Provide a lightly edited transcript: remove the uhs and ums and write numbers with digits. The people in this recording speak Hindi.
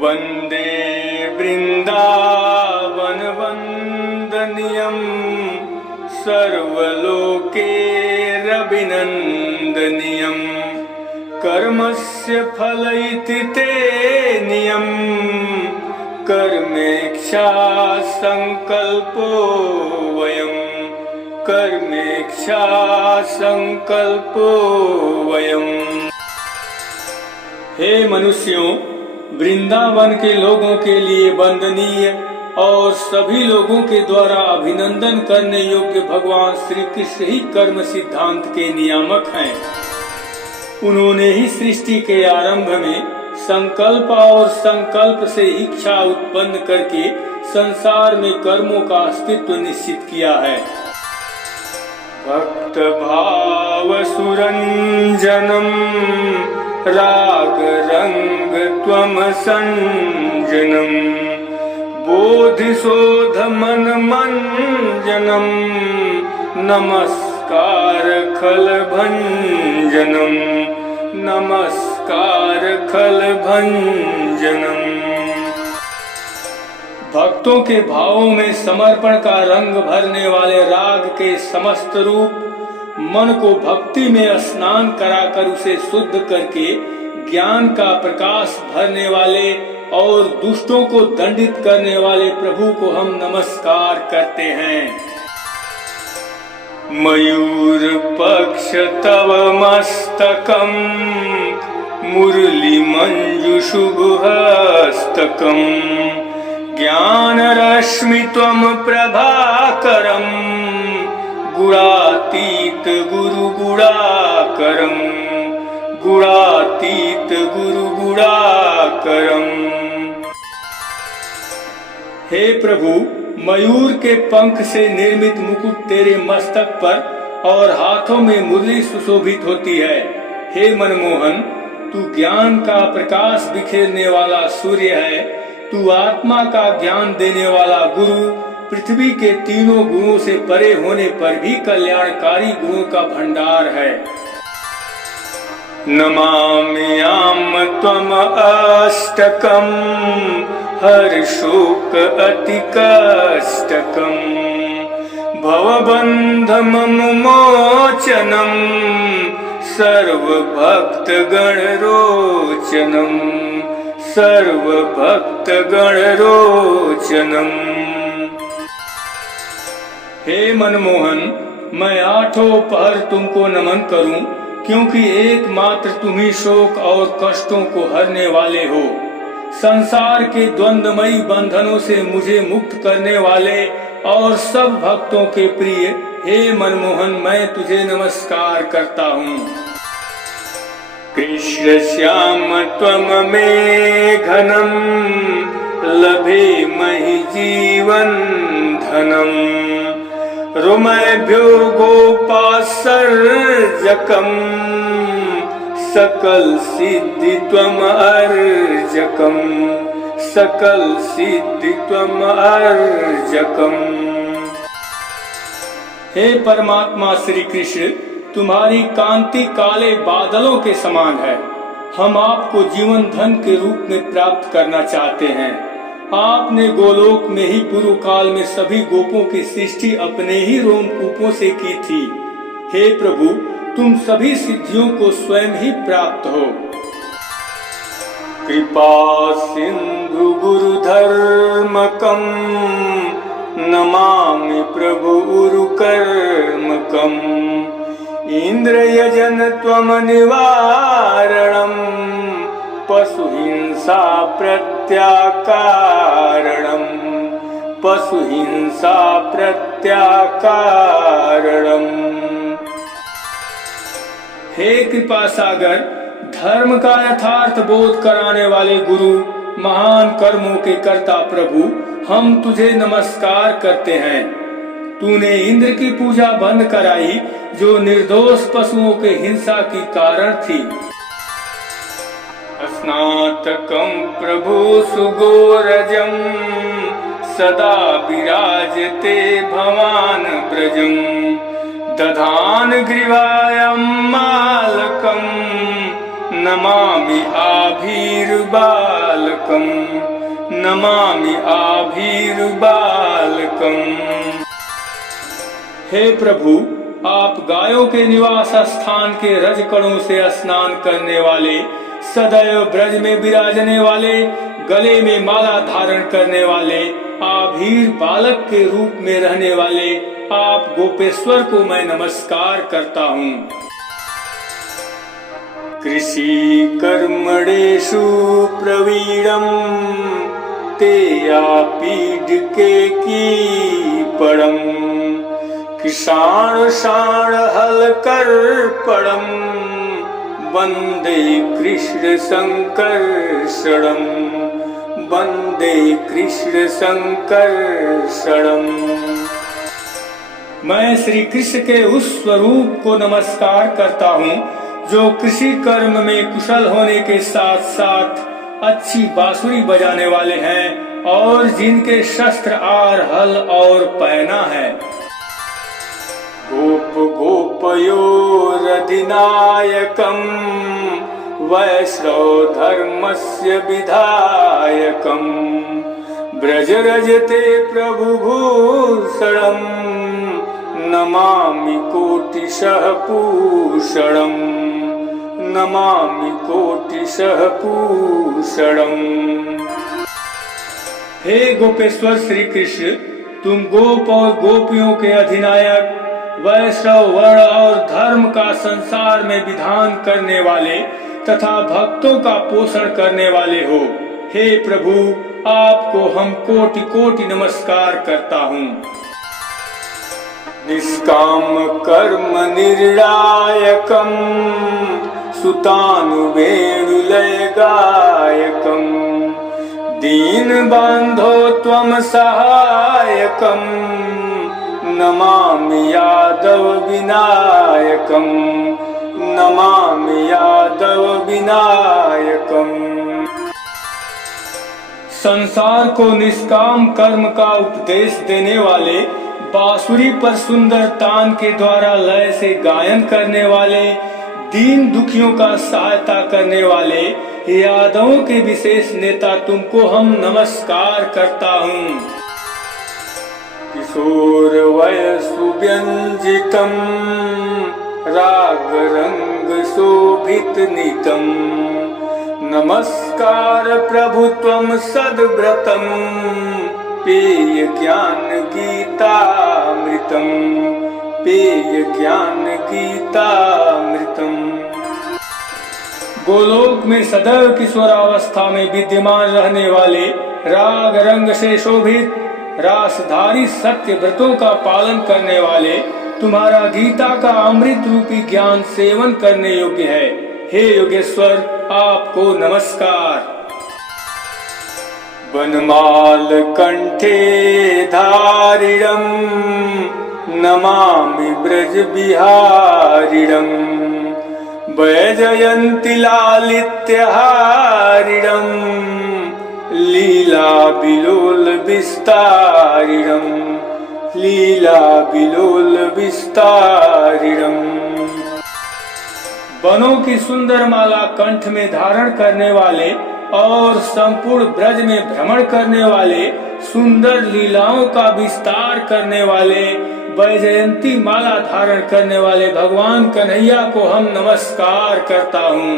वन्दे वृन्दावनवन्दनीयं सर्वलोकैरभिनन्दनीयं कर्मस्य फलैति ते नियम कर्मेच्छा संकल्पो वयम् कर्मेच्छा संकल्पो वयम्। हे मनुष्यों, वृंदावन के लोगों के लिए वंदनीय और सभी लोगों के द्वारा अभिनंदन करने योग्य भगवान श्री कृष्ण ही कर्म सिद्धांत के नियामक हैं। उन्होंने ही सृष्टि के आरंभ में संकल्प और संकल्प से इच्छा उत्पन्न करके संसार में कर्मों का अस्तित्व निश्चित किया है। भक्त भाव सुरंजनम राग रंग त्वम संजनम बोधिशोध मन मंजनम नमस्कार खल भंजनम नमस्कार खल भंजनम। भक्तों के भावों में समर्पण का रंग भरने वाले राग के समस्त रूप, मन को भक्ति में स्नान कराकर उसे शुद्ध करके ज्ञान का प्रकाश भरने वाले और दुष्टों को दंडित करने वाले प्रभु को हम नमस्कार करते हैं। मयूर पक्ष तव मस्तकम मुरली मंजु शुभहस्तकम ज्ञान रश्मि त्वम प्रभाकरम गुणातीत गुरु गुणाकरम गुणातीत गुरु गुणाकरम। हे प्रभु, मयूर के पंख से निर्मित मुकुट तेरे मस्तक पर और हाथों में मुरली सुशोभित होती है। हे मनमोहन, तू ज्ञान का प्रकाश बिखेरने वाला सूर्य है। तू आत्मा का ज्ञान देने वाला गुरु, पृथ्वी के तीनों गुणों से परे होने पर भी कल्याणकारी गुणों का भंडार है। नमाम्याम त्वम अष्टकम हर्षोक अतिकष्टकम भवबंध मम मोचनम सर्वभक्त गण रोचनम सर्वभक्त गण रोचनम। हे मनमोहन, मैं आठों पहर तुमको नमन करूं, क्योंकि एकमात्र तुम ही शोक और कष्टों को हरने वाले हो। संसार के द्वंद्वमयी बंधनों से मुझे मुक्त करने वाले और सब भक्तों के प्रिय हे मनमोहन, मैं तुझे नमस्कार करता हूँ। कृष्ण श्याम त्वम मे घनम लभे महि जीवन धनम रुमभ्यो गोपासर्जकम सकल सिद्धि त्वम अर्जकम सकल सिद्धि त्वम अर्जकम। हे परमात्मा श्री कृष्ण, तुम्हारी कांति काले बादलों के समान है। हम आपको जीवन धन के रूप में प्राप्त करना चाहते हैं। आपने गोलोक में ही पूर्व काल में सभी गोपों की सृष्टि अपने ही रोमकूपों से की थी। हे प्रभु, तुम सभी सिद्धियों को स्वयं ही प्राप्त हो। कृपा सिंधु गुरु धर्मकम नमामि प्रभु उरुकर्मकम इंद्र यजन त्वम निवारणम पशु हिंसा प्रत्याकारणम पशु हिंसा प्रत्याकारणम। हे कृपा सागर, धर्म का यथार्थ बोध कराने वाले गुरु, महान कर्मों के कर्ता प्रभु, हम तुझे नमस्कार करते हैं। तूने इंद्र की पूजा बंद कराई, जो निर्दोष पशुओं के हिंसा की कारण थी। स्नातकम प्रभु सुगोरजम सदा विराजते भवान ब्रजम दधान ग्रीवायं मालकम नमामि आभीर्बालकम बालकं नमामि आभीर्बालकं। हे प्रभु, आप गायों के निवास स्थान के रजकणों से स्नान करने वाले, सदैव ब्रज में विराजने वाले, गले में माला धारण करने वाले, आभीर बालक के रूप में रहने वाले आप गोपेश्वर को मैं नमस्कार करता हूँ। कृषि कर्मणेषु प्रवीणं ते आपीड्के कीपणं किषाण शाण हल कर्पणं वंदे कृष्ण संकर्षणं वंदे कृष्ण संकर्षणं। मैं श्री कृष्ण के उस स्वरूप को नमस्कार करता हूँ जो कृषि कर्म में कुशल होने के साथ साथ अच्छी बांसुरी बजाने वाले हैं और जिनके शस्त्र आर, हल और पैना है। गोप गोपयोरधिनायकं वैष्णव धर्मस्य विधायकं ब्रज रजते प्रभुभूषणं नमामि कोटिशः पूषणं नमामि कोटिशः पूषणं। हे गोपेश्वर श्री कृष्ण, तुम गोप और गोपियों के अधिनायक, वैष्णव वर्ण और धर्म का संसार में विधान करने वाले तथा भक्तों का पोषण करने वाले हो। हे प्रभु, आपको हम कोटि कोटि नमस्कार करता हूँ। निष्काम कर्म निर्णायकं सुतानुवेणुलय गायकं दीन बंधो त्वं सहायकं नमामि यादव विनायकं नमामि यादव विनायकं। संसार को निष्काम कर्म का उपदेश देने वाले, बांसुरी पर सुंदर तान के द्वारा लय से गायन करने वाले, दीन दुखियों का सहायता करने वाले यादवों के विशेष नेता तुमको हम नमस्कार करता हूँ। किशोर वयसु व्यंजितम राग रंग शोभित नितम नमस्कार प्रभु त्वं सद्व्रतम पेय ज्ञान गीतामृतम पेय ज्ञान गीतामृतम। गोलोक में सदैव किशोरावस्था में विद्यमान रहने वाले, राग रंग से शोभित, रासधारी सत्य व्रतों का पालन करने वाले, तुम्हारा गीता का अमृत रूपी ज्ञान सेवन करने योग्य है। हे योगेश्वर, आपको नमस्कार। वनमाल कंठे धारिणं नमामि ब्रज बिहारिणं वैजयन्ति लालित्यहारिणं लीला बिलोल विस्तारिणं लीला बिलोल विस्तारिणं। वनों की सुंदर माला कंठ में धारण करने वाले और संपूर्ण ब्रज में भ्रमण करने वाले, सुंदर लीलाओं का विस्तार करने वाले, वैजयंती माला धारण करने वाले भगवान कन्हैया को हम नमस्कार करता हूँ।